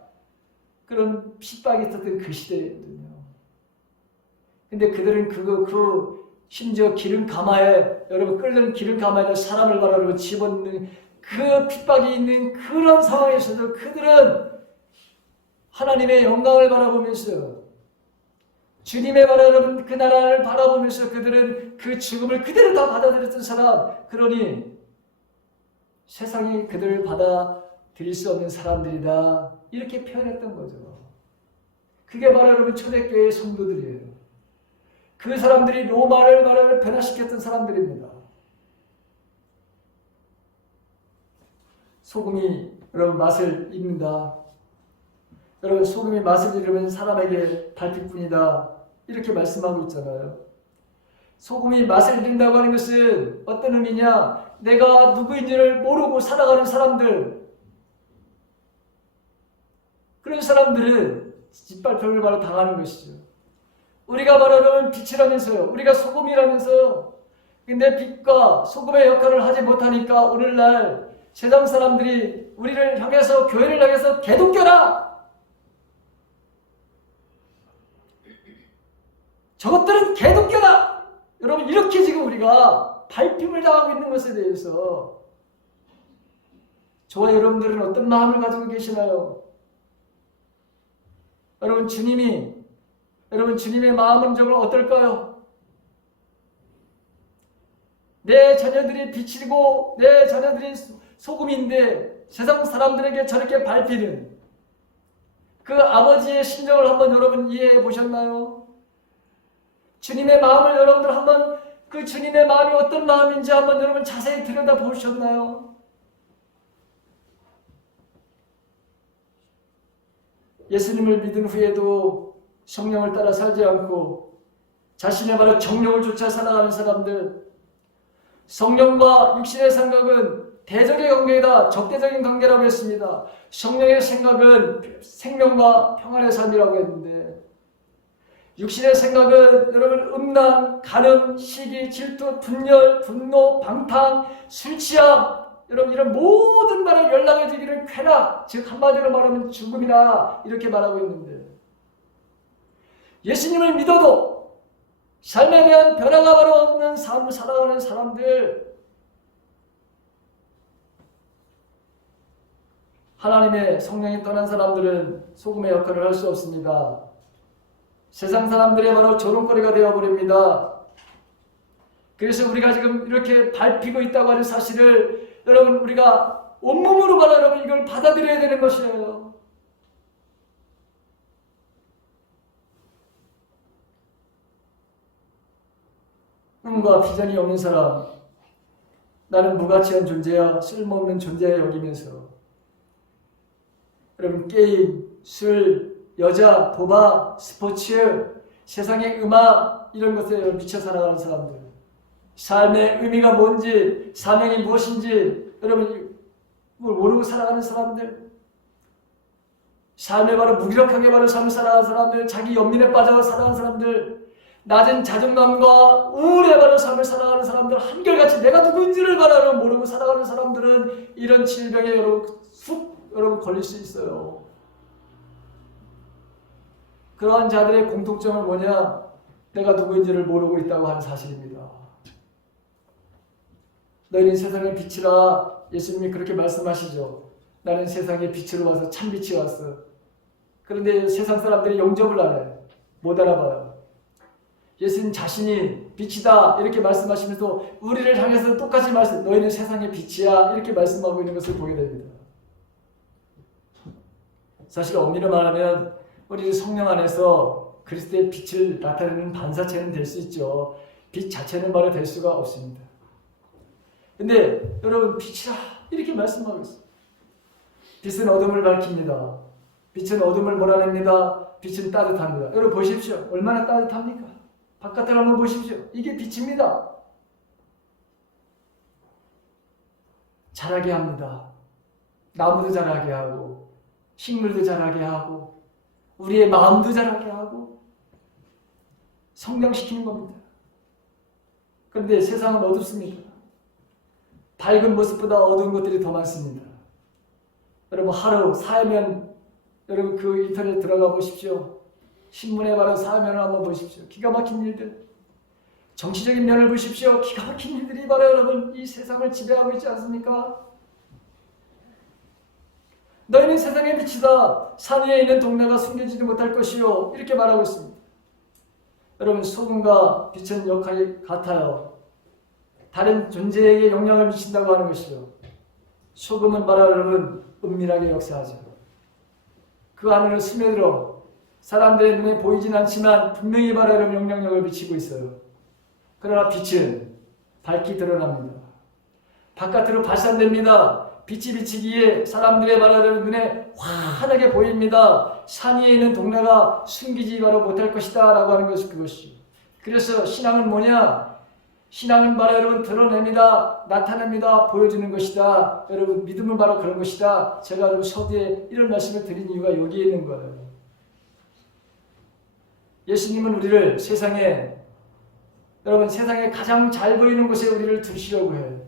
그런 핍박이 있었던 그 시대거든요. 근데 그들은 심지어 기름 가마에, 여러분 끓는 기름 가마에다 사람을 바라보고 집어넣는 그 핍박이 있는 그런 상황에서도 그들은 하나님의 영광을 바라보면서 주님의 바라보는 그 나라를 바라보면서 그들은 그 죽음을 그대로 다 받아들였던 사람, 그러니 세상이 그들을 받아들일 수 없는 사람들이다, 이렇게 표현했던 거죠. 그게 바로 여러분 초대교회의 성도들이에요. 그 사람들이 로마를 변화시켰던 사람들입니다. 소금이 여러분 맛을 잃는다. 여러분 소금이 맛을 잃으면 사람에게 밟힐뿐이다, 이렇게 말씀하고 있잖아요. 소금이 맛을 잃는다고 하는 것은 어떤 의미냐? 내가 누구인지를 모르고 살아가는 사람들, 그런 사람들은 짓밟힘을 바로 당하는 것이죠. 우리가 바로 빛이라면서요, 우리가 소금이라면서, 근데 빛과 소금의 역할을 하지 못하니까 오늘날 세상 사람들이 우리를 향해서, 교회를 향해서 개독교라, 저것들은 개독교다, 여러분 이렇게 지금 우리가 밟힘을 당하고 있는 것에 대해서 저와 여러분들은 어떤 마음을 가지고 계시나요? 여러분 주님의 마음은 정말 어떨까요? 내 자녀들이 빛이고 내 자녀들이 소금인데 세상 사람들에게 저렇게 밟히는 그 아버지의 심정을 한번 여러분 이해해 보셨나요? 주님의 마음을 여러분들 한번, 그 주님의 마음이 어떤 마음인지 한번 여러분 자세히 들여다 보셨나요? 예수님을 믿은 후에도 성령을 따라 살지 않고 자신의 바로 정욕을 쫓아 살아가는 사람들, 성령과 육신의 생각은 대적의 관계이다, 적대적인 관계라고 했습니다. 성령의 생각은 생명과 평안의 삶이라고 했는데, 육신의 생각은 여러분 음란, 간음, 시기, 질투, 분열, 분노, 방탕, 술 취함, 여러분 이런 모든 말을 연락해주기를 쾌락, 즉 한마디로 말하면 죽음이라, 이렇게 말하고 있는데, 예수님을 믿어도 삶에 대한 변화가 바로 없는 삶을 살아가는 사람들, 하나님의 성령이 떠난 사람들은 소금의 역할을 할 수 없습니다. 세상 사람들의 바로 조롱거리가 되어버립니다. 그래서 우리가 지금 이렇게 밟히고 있다고 하는 사실을 여러분 우리가 온몸으로 바로 여러분 이걸 받아들여야 되는 것이에요. 꿈과 비전이 없는 사람, 나는 무가치한 존재야, 쓸모없는 존재야 여기면서 여러분 게임, 술, 여자, 도박, 스포츠, 세상의 음악, 이런 것에 미쳐 살아가는 사람들, 삶의 의미가 뭔지, 사명이 무엇인지 여러분 그걸 모르고 살아가는 사람들, 삶에 바로 무기력하게 바로 삶을 살아가는 사람들, 자기 연민에 빠져 살아가는 사람들, 낮은 자존감과 우울에 바로 삶을 살아가는 사람들, 한결같이 내가 누구인지를 바로 모르고 살아가는 사람들은 이런 질병에 여러분 걸릴 수 있어요. 그러한 자들의 공통점은 뭐냐? 내가 누구인지를 모르고 있다고 하는 사실입니다. 너희는 세상의 빛이라, 예수님이 그렇게 말씀하시죠. 나는 세상의 빛으로 와서 참빛이 왔어. 그런데 세상 사람들이 영접을 안 해. 못 알아봐요. 예수님 자신이 빛이다 이렇게 말씀하시면서 우리를 향해서 똑같이 너희는 세상의 빛이야 이렇게 말씀하고 있는 것을 보게 됩니다. 사실 엄밀히 말하면 우리 성령 안에서 그리스도의 빛을 나타내는 반사체는 될 수 있죠. 빛 자체는 바로 될 수가 없습니다. 근데 여러분 빛이라 이렇게 말씀하고 있어요. 빛은 어둠을 밝힙니다. 빛은 어둠을 몰아냅니다. 빛은 따뜻합니다. 여러분 보십시오. 얼마나 따뜻합니까? 바깥을 한번 보십시오. 이게 빛입니다. 자라게 합니다. 나무도 자라게 하고 식물도 자라게 하고 우리의 마음도 자라게 하고 성장시키는 겁니다. 그런데 세상은 어둡습니다. 밝은 모습보다 어두운 것들이 더 많습니다. 여러분 하루 살면 여러분 그 인터넷 들어가 보십시오. 신문에 바로 사면을 한번 보십시오. 기가 막힌 일들. 정치적인 면을 보십시오. 기가 막힌 일들이 바로 여러분 이 세상을 지배하고 있지 않습니까? 너희는 세상의 빛이다. 산 위에 있는 동네가 숨겨지지 못할 것이요. 이렇게 말하고 있습니다. 여러분 소금과 빛은 역할이 같아요. 다른 존재에게 영향을 미친다고 하는 것이요. 소금은 바로 여러분 은밀하게 역사하죠. 그 안으로 스며들어 사람들의 눈에 보이진 않지만 분명히 바로 여러분 영향력을 미치고 있어요. 그러나 빛은 밝게 드러납니다. 바깥으로 발산됩니다. 빛이 비치기에 사람들의 바로 여러분 눈에 환하게 보입니다. 산 위에 있는 동네가 숨기지 바로 못할 것이다 라고 하는 것이 그것이죠. 그래서 신앙은 뭐냐? 신앙은 바로 여러분 드러냅니다. 나타냅니다. 보여주는 것이다. 여러분 믿음은 바로 그런 것이다. 제가 여러분 서두에 이런 말씀을 드린 이유가 여기에 있는 거예요. 예수님은 우리를 세상에 가장 잘 보이는 곳에 우리를 두시려고 해요.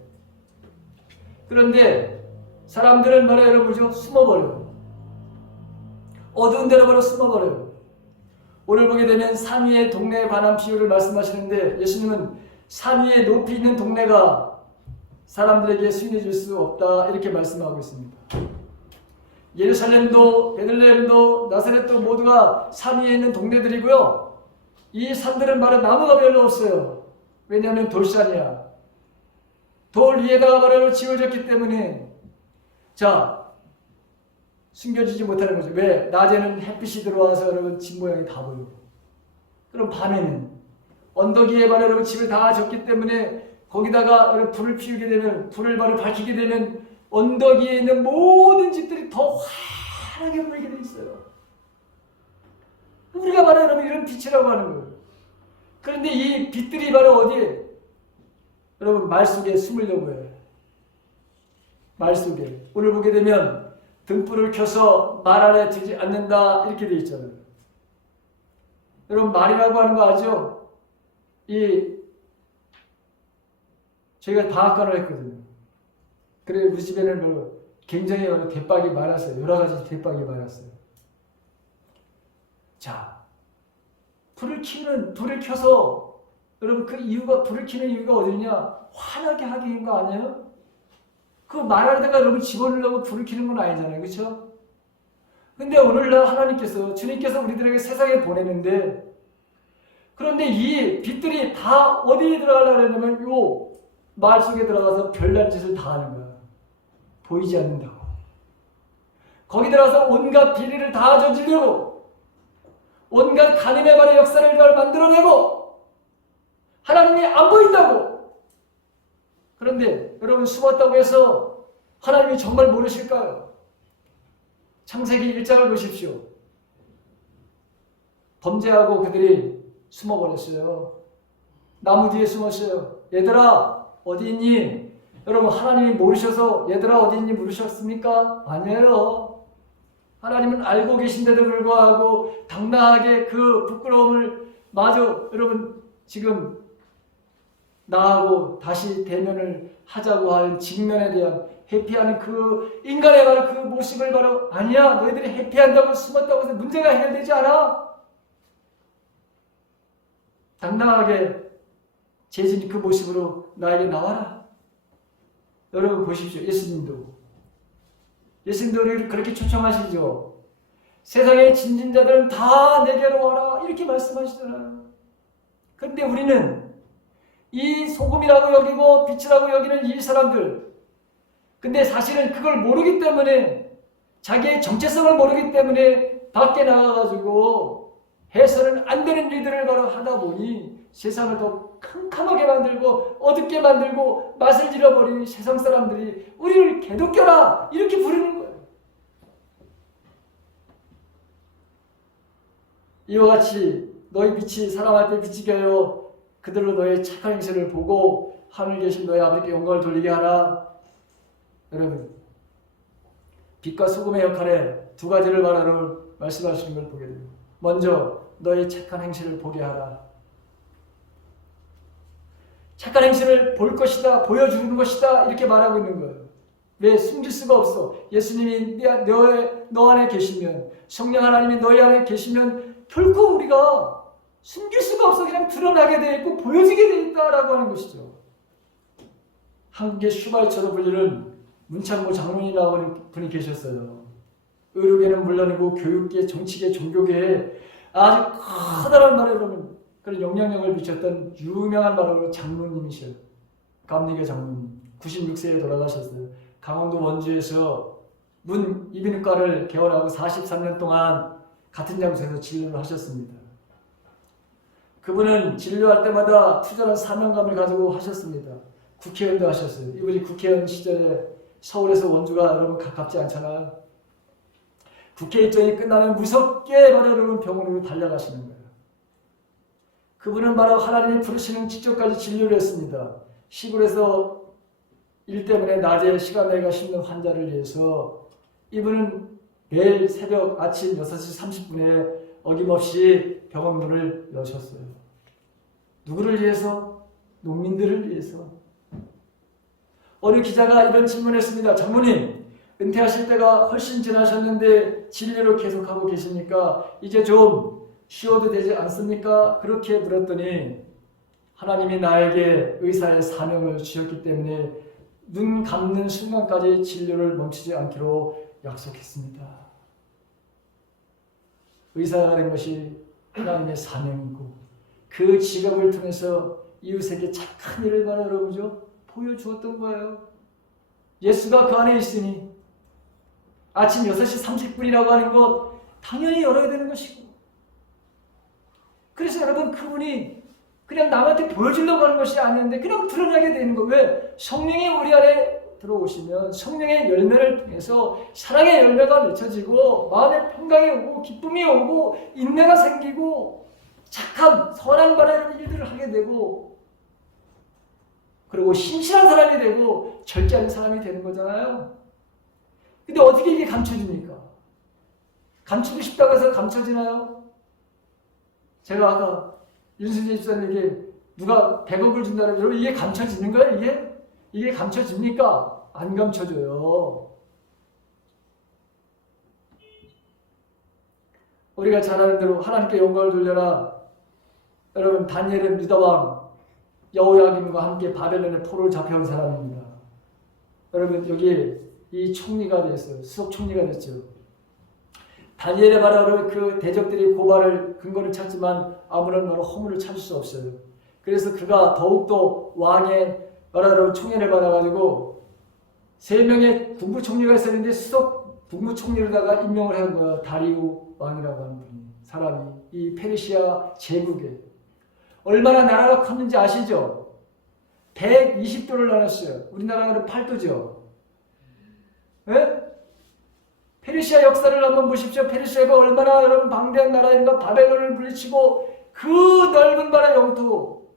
그런데 사람들은 바로 여러분죠 숨어버려요. 어두운 데로 바로 숨어버려요. 오늘 보게 되면 산 위의 동네에 관한 비유를 말씀하시는데 예수님은 산 위에 높이 있는 동네가 사람들에게 수인해 줄 수 없다 이렇게 말씀하고 있습니다. 예루살렘도 베들레헴도 나사렛도 모두가 산 위에 있는 동네들이고요. 이 산들은 바로 나무가 별로 없어요. 왜냐하면 돌산이야. 돌 위에다가 바로 지어졌기 때문에 숨겨지지 못하는 거죠. 왜? 낮에는 햇빛이 들어와서 여러분 집 모양이 다 보이고 그럼 밤에는 언덕 위에 바로 여러분 집을 다 졌기 때문에 거기다가 여러분 불을 피우게 되면 불을 바로 밝히게 되면 언덕 위에 있는 모든 집들이 더 환하게 보이게 돼 있어요. 우리가 바로 여러분 이런 빛이라고 하는 거예요. 그런데 이 빛들이 바로 어디에? 여러분 말 속에 숨으려고 해요. 말 속에. 오늘 보게 되면 등불을 켜서 말 안에 들지 않는다 이렇게 돼 있잖아요. 여러분 말이라고 하는 거 아죠? 저희가 방앗간을 했거든요. 그래 우리 집에는 굉장히 대박이 많았어요. 여러 가지 대박이 많았어요. 불을 켜서 여러분 불을 켜는 이유가 어디냐? 환하게 하기인 거 아니에요? 그 말하다가 여러분 집어넣으려고 불을 켜는 건 아니잖아요. 그렇죠? 근데 오늘날 주님께서 우리들에게 세상에 보내는데 그런데 이 빛들이 다 어디에 들어가려고 하냐면 요 말 속에 들어가서 별난 짓을 다 하는 거야. 보이지 않는다고. 거기 들어가서 온갖 비리를 다 저지르고 온갖 간음의 말의 역사를 만들어내고 하나님이 안 보인다고. 그런데 여러분 숨었다고 해서 하나님이 정말 모르실까요? 창세기 1장을 보십시오. 범죄하고 그들이 숨어버렸어요. 나무 뒤에 숨었어요. 얘들아 어디 있니? 여러분 하나님이 모르셔서 얘들아 어디 있니 물으셨습니까? 아니에요. 하나님은 알고 계신데도 불구하고 당당하게 그 부끄러움을 마저 여러분 지금 나하고 다시 대면을 하자고 하는 직면에 대한 회피하는 그 인간의 바로 그 모습을 바로 아니야 너희들이 회피한다고 숨었다고 해서 문제가 해결되지 않아. 당당하게 재진 그 모습으로 나에게 나와라. 여러분 보십시오. 예수님도 우리를 그렇게 초청하시죠. 세상의 진진자들은 다 내게로 와라 이렇게 말씀하시잖아요. 그런데 우리는 이 소금이라고 여기고 빛이라고 여기는 이 사람들 근데 사실은 그걸 모르기 때문에 자기의 정체성을 모르기 때문에 밖에 나가가지고 해서는 안 되는 일들을 바로 하다 보니 세상을 더 캄캄하게 만들고 어둡게 만들고 맛을 잃어버린 세상 사람들이 우리를 개독교라 이렇게 부르는 거예요. 이와 같이 너희 빛이 사람 앞에 비치게 하여 그들로 너의 착한 행실을 보고 하늘에 계신 너희 아버지께 영광을 돌리게 하라. 여러분 빛과 소금의 역할에 두 가지를 바라로 말씀하시는 걸 보게 됩니다. 먼저 너의 착한 행실을 보게 하라. 착한 행실을 볼 것이다, 보여주는 것이다 이렇게 말하고 있는 거예요. 왜 숨길 수가 없어? 예수님이 너 안에 계시면, 성령 하나님이 너희 안에 계시면 결코 우리가 숨길 수가 없어. 그냥 드러나게 돼 있고 보여지게 돼 있다라고 하는 것이죠. 한국의 슈바이처로 불리는 문창모 장로님이라고 하는 분이 계셨어요. 의료계는 물론이고 교육계, 정치계, 종교계에 아주 커다란 말로 그런 영향력을 미쳤던 유명한 말로 장로님이셔요. 감리교 장로님. 96세에 돌아가셨어요. 강원도 원주에서 이비인후과를 개원하고 43년 동안 같은 장소에서 진료를 하셨습니다. 그분은 진료할 때마다 투철한 사명감을 가지고 하셨습니다. 국회의원도 하셨어요. 이분이 국회의원 시절에 서울에서 원주가 여러분 가깝지 않잖아요. 국회 일정이 끝나면 무섭게 바로 여러분 병원으로 달려가시는 거예요. 그분은 바로 하나님이 부르시는 직전까지 진료를 했습니다. 시골에서 일 때문에 낮에 시간 내가 힘든 환자를 위해서 이분은 매일 새벽 아침 6시 30분에 어김없이 병원 문을 여셨어요. 누구를 위해서? 농민들을 위해서. 어느 기자가 이런 질문을 했습니다. 장로님, 은퇴하실 때가 훨씬 지나셨는데 진료를 계속하고 계십니까? 이제 좀 쉬어도 되지 않습니까? 그렇게 물었더니 하나님이 나에게 의사의 사명을 주셨기 때문에 눈 감는 순간까지 진료를 멈추지 않기로 약속했습니다. 의사가 된 것이 하나님의 사명이고 그 직업을 통해서 이웃에게 착한 일을 바라 여러분죠 보여주었던 거예요. 예수가 그 안에 있으니 아침 6시 30분이라고 하는 것 당연히 열어야 되는 것이고, 그래서 여러분 그분이 그냥 남한테 보여주려고 하는 것이 아니었는데 그냥 드러나게 되는 거. 왜? 성령이 우리 안에 들어오시면 성령의 열매를 통해서 사랑의 열매가 맺혀지고 마음의 평강이 오고 기쁨이 오고 인내가 생기고 착함, 선한 바라는 일들을 하게 되고, 그리고 신실한 사람이 되고 절제하는 사람이 되는 거잖아요. 근데 어떻게 이게 감춰집니까? 감추고 싶다고 해서 감춰지나요? 제가 아까 윤승재 집사님에게 누가 100억을 준다면 여러분 이게 감춰지는 거예요? 이게 감춰집니까? 안 감춰져요. 우리가 잘 아는 대로 하나님께 영광을 돌려라. 여러분 다니엘은 유다왕 여호야김과 함께 바벨론의 포로를 잡혀온 사람입니다. 여러분 여기 이 총리가 됐어요. 수석 총리가 됐죠. 다니엘의 바로 그 대적들이 고발을 근거를 찾지만 아무런 허물을 찾을 수 없어요. 그래서 그가 더욱더 왕의 바로 총애를 받아가지고 3명의 국무총리가 있었는데 수석 국무총리로다가 임명을 한 거예요. 다리우 왕이라고 하는 분이, 사람이 이 페르시아 제국에 얼마나 나라가 컸는지 아시죠? 120도를 나눴어요. 우리나라는 8도죠. 네? 페르시아 역사를 한번 보십시오. 페르시아가 얼마나 여러분 방대한 나라인가. 바벨론을 물리치고 그 넓은 나라 영토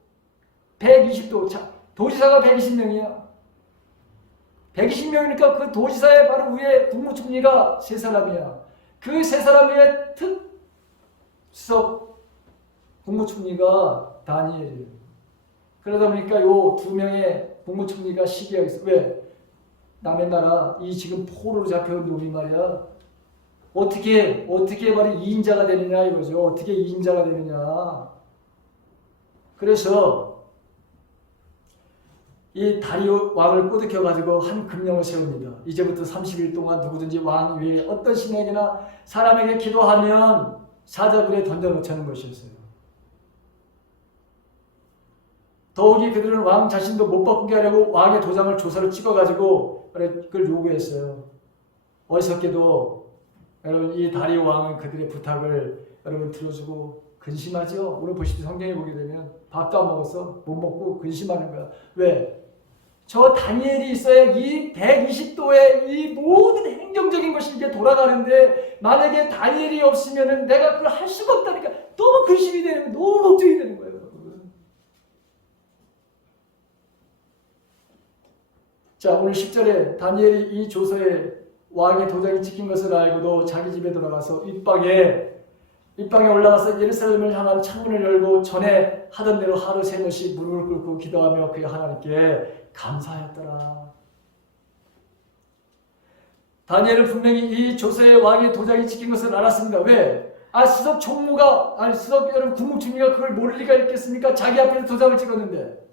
120도. 도지사가 120명이야. 120명이니까 그 도지사의 바로 위에 국무총리가 3사람이야. 그 3사람 위에 특수석 국무총리가 다니엘이에요. 그러다 보니까 요 2명의 국무총리가 시기하고 있어. 왜? 남의 나라 이 지금 포로로 잡혀온 놈이 말이야. 어떻게 바로 2인자가 되느냐 이거죠. 어떻게 2인자가 되느냐. 그래서 이 다리오 왕을 꼬드겨 가지고 한 금령을 세웁니다. 이제부터 30일 동안 누구든지 왕 위에 어떤 신에게나 사람에게 기도하면 사자굴에 던져놓자는 것이었어요. 더욱이 그들은 왕 자신도 못 바꾸게 하려고 왕의 도장을 조서를 찍어가지고 그걸 요구했어요. 어리석게도 여러분 이 다리오 왕은 그들의 부탁을 여러분 들어주고 근심하죠. 오늘 보십시오. 성경에 보게 되면 밥도 안 먹었어. 못 먹고 근심하는 거야. 왜? 저 다니엘이 있어야 이 120도의 이 모든 행정적인 것이 이게 돌아가는데 만약에 다니엘이 없으면 내가 그걸 할 수가 없다니까 너무 근심이 되는 거예요. 너무 걱정이 되는 거예요. 자, 오늘 10절에 다니엘이 이 조서에 왕의 도장이 찍힌 것을 알고도 자기 집에 돌아가서 윗방에 올라가서 예루살렘을 향한 창문을 열고 전에 하던 대로 하루 3번씩 무릎을 꿇고 기도하며 그의 하나님께 감사하였더라. 다니엘은 분명히 이 조세의 왕의 도장이 찍힌 것을 알았습니다. 왜? 수석 총무가, 수석 여러분 국무총리가 그걸 모를 리가 있겠습니까? 자기 앞에서 도장을 찍었는데.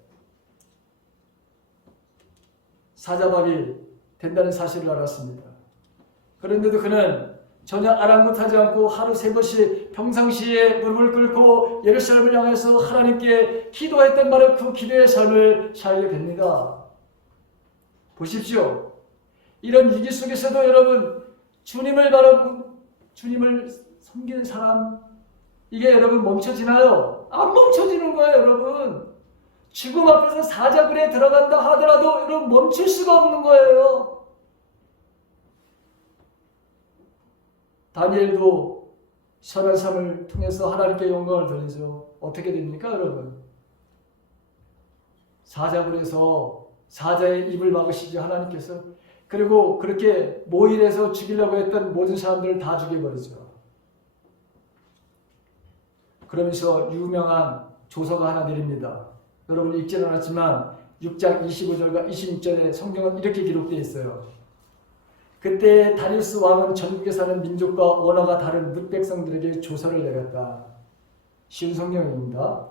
사자박이 된다는 사실을 알았습니다. 그런데도 그는 전혀 아랑곳하지 않고 하루 3번씩 평상시에 무릎을 꿇고 예루살렘을 향해서 하나님께 기도했던 바로 그 기도의 삶을 살게 됩니다. 보십시오. 이런 위기 속에서도 여러분 주님을 섬기는 사람, 이게 여러분 멈춰지나요? 안 멈춰지는 거예요, 여러분. 죽음 앞에서 사자굴에 들어간다 하더라도 여러분 멈출 수가 없는 거예요. 다니엘도 선한 삶을 통해서 하나님께 영광을 돌리죠. 어떻게 됩니까, 여러분? 사자굴에서 사자의 입을 막으시죠, 하나님께서. 그리고 그렇게 모일해서 죽이려고 했던 모든 사람들을 다 죽여버리죠. 그러면서 유명한 조서가 하나 내립니다. 여러분 읽지는 않았지만 6장 25절과 26절에 성경은 이렇게 기록되어 있어요. 그때 다리우스 왕은 전국에 사는 민족과 언어가 다른 뭇 백성들에게 조서를 내렸다. 쉬운 성경입니다.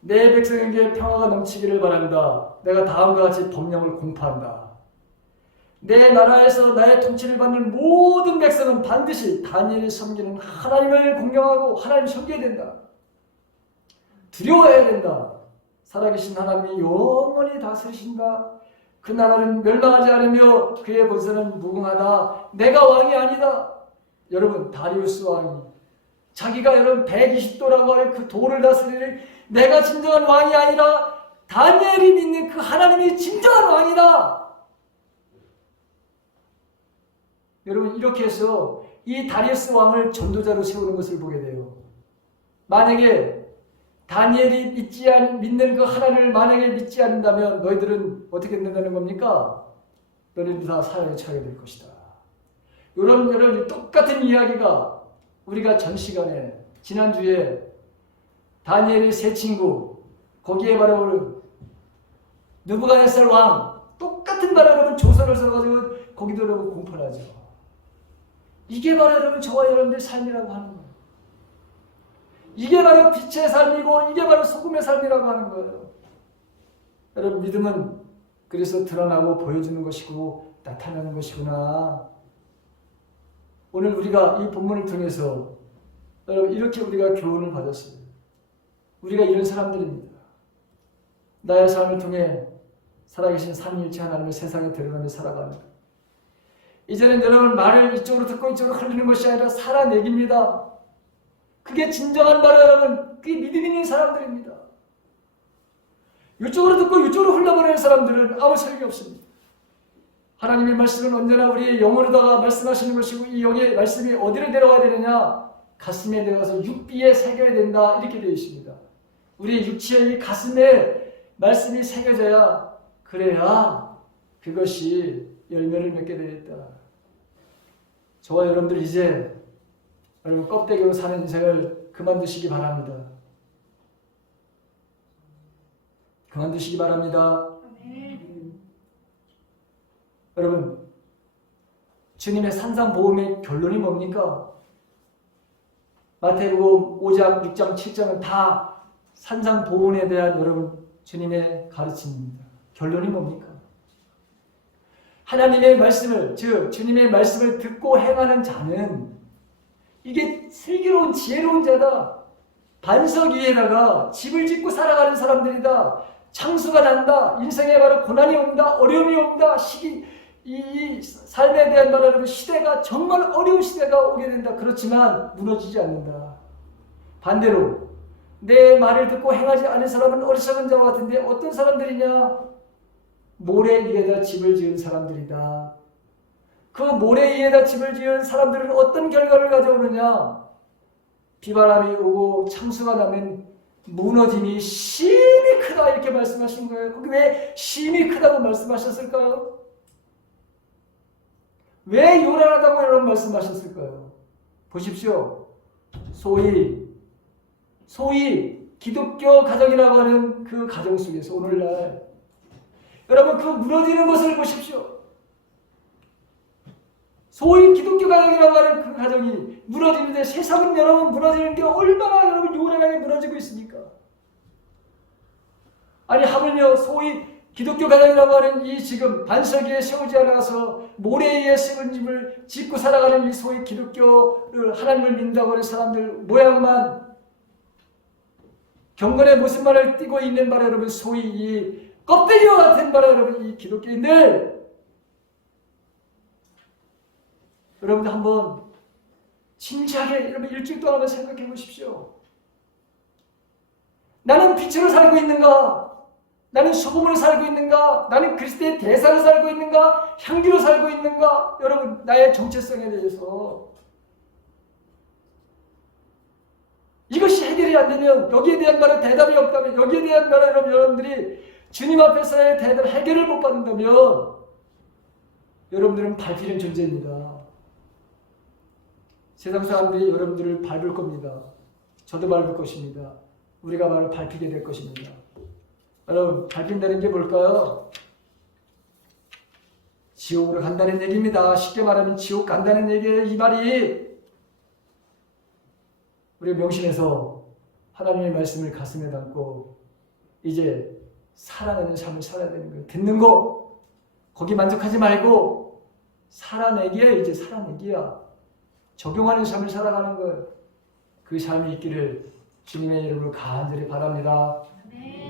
내 백성에게 평화가 넘치기를 바란다. 내가 다음과 같이 법령을 공포한다. 내 나라에서 나의 통치를 받는 모든 백성은 반드시 다니엘이 섬기는 하나님을 공경하고 하나님을 섬겨야 된다. 두려워해야 된다. 살아계신 하나님이 영원히 다스리신다. 그 나라는 멸망하지 않으며 그의 권세는 무궁하다. 내가 왕이 아니다. 여러분 다리우스 왕이 자기가 여러분 120도라고 하는 그 도를 다스리는 내가 진정한 왕이 아니라 다니엘이 믿는 그 하나님이 진정한 왕이다. 여러분 이렇게 해서 이 다리우스 왕을 전도자로 세우는 것을 보게 돼요. 만약에 다니엘이 믿는 그 하나님을 만약에 믿지 않는다면 너희들은 어떻게 된다는 겁니까? 너희들 다 사형에 처하게 될 것이다. 이런 똑같은 이야기가 우리가 전 시간에 지난주에 다니엘의 세 친구 거기에 바로 느부갓네살 왕 똑같은 바로 여러분 조서를 써가지고 거기도 여러분 공포를 하죠. 이게 바로 여러분 저와 여러분들의 삶이라고 하는 거예요. 이게 바로 빛의 삶이고 이게 바로 소금의 삶이라고 하는 거예요. 여러분 믿음은 그래서 드러나고 보여주는 것이고 나타나는 것이구나. 오늘 우리가 이 본문을 통해서 여러분 이렇게 우리가 교훈을 받았어요. 우리가 이런 사람들입니다. 나의 삶을 통해 살아계신 삼위일체 하나님의 세상에 드러나며 살아가는 것. 이제는 여러분 말을 이쪽으로 듣고 이쪽으로 흘리는 것이 아니라 살아내깁니다. 그게 진정한 바로 여러분 그게 믿음 있는 사람들입니다. 이쪽으로 듣고 이쪽으로 흘려보내는 사람들은 아무 소용이 없습니다. 하나님의 말씀은 언제나 우리의 영으로다가 말씀하시는 것이고 이 영의 말씀이 어디로 내려와야 되느냐? 가슴에 내려가서 육비에 새겨야 된다. 이렇게 되어 있습니다. 우리의 육체의 이 가슴에 말씀이 새겨져야 그래야 그것이 열매를 맺게 되겠다. 저와 여러분들 이제 여러분 껍데기로 사는 인생을 그만두시기 바랍니다. 그만두시기 바랍니다. 여러분 주님의 산상보험의 결론이 뭡니까? 마태복음 5장, 6장, 7장은 다 산상보험에 대한 여러분 주님의 가르침입니다. 결론이 뭡니까? 하나님의 말씀을 즉 주님의 말씀을 듣고 행하는 자는 이게 슬기로운 지혜로운 자다. 반석 위에다가 집을 짓고 살아가는 사람들이다. 창수가 난다. 인생에 바로 고난이 온다. 어려움이 온다. 이 삶에 대한 말하는 시대가 정말 어려운 시대가 오게 된다. 그렇지만 무너지지 않는다. 반대로 내 말을 듣고 행하지 않은 사람은 어리석은 자와 같은데 어떤 사람들이냐? 모래 위에다 집을 지은 사람들이다. 그 모래 위에다 집을 지은 사람들은 어떤 결과를 가져오느냐? 비바람이 오고 창수가 나면 무너짐이 심히 크다 이렇게 말씀하신 거예요. 거기 왜 심히 크다고 말씀하셨을까요? 왜 요란하다고 이런 말씀하셨을까요? 보십시오. 소위 기독교 가정이라고 하는 그 가정 속에서 오늘날 여러분 그 무너지는 것을 보십시오. 소위 기독교 가정이라고 하는 그 가정이 무너지는데 세상은 여러분 무너지는 게 얼마나 여러분 요란하게 무너지고 있습니까? 아니 하물며 소위 기독교 가정이라고 하는 이 지금 반석에 세우지 않아서 모래에 의해 세운 집을 짓고 살아가는 이 소위 기독교를 하나님을 믿는다고 하는 사람들 모양만 경건의 모습만을 띠고 있는 바라 여러분 소위 이 껍데기와 같은 바라 여러분 이 기독교인들 여러분들 한번 진지하게 여러분 일주일 동안 한번 생각해 보십시오. 나는 빛으로 살고 있는가? 나는 소금으로 살고 있는가? 나는 그리스도의 대사로 살고 있는가? 향기로 살고 있는가? 여러분 나의 정체성에 대해서 이것이 해결이 안 되면 여기에 대한 말은 대답이 없다면 여기에 대한 말은 여러분들이 주님 앞에서의 대답 해결을 못 받는다면 여러분들은 밟히는 존재입니다. 세상 사람들이 여러분들을 밟을 겁니다. 저도 밟을 것입니다. 우리가 바로 밟히게 될 것입니다. 여러분 밟힌다는 게 뭘까요? 지옥으로 간다는 얘기입니다. 쉽게 말하면 지옥 간다는 얘기예요. 이 말이 우리 명심해서 하나님의 말씀을 가슴에 담고 이제 살아내는 삶을 살아야 되는 거예요. 듣는 거 거기 만족하지 말고 살아내기야. 이제 살아내기야. 적용하는 삶을 살아가는 거예요. 그 삶이 있기를 주님의 이름으로 간절히 바랍니다. 네.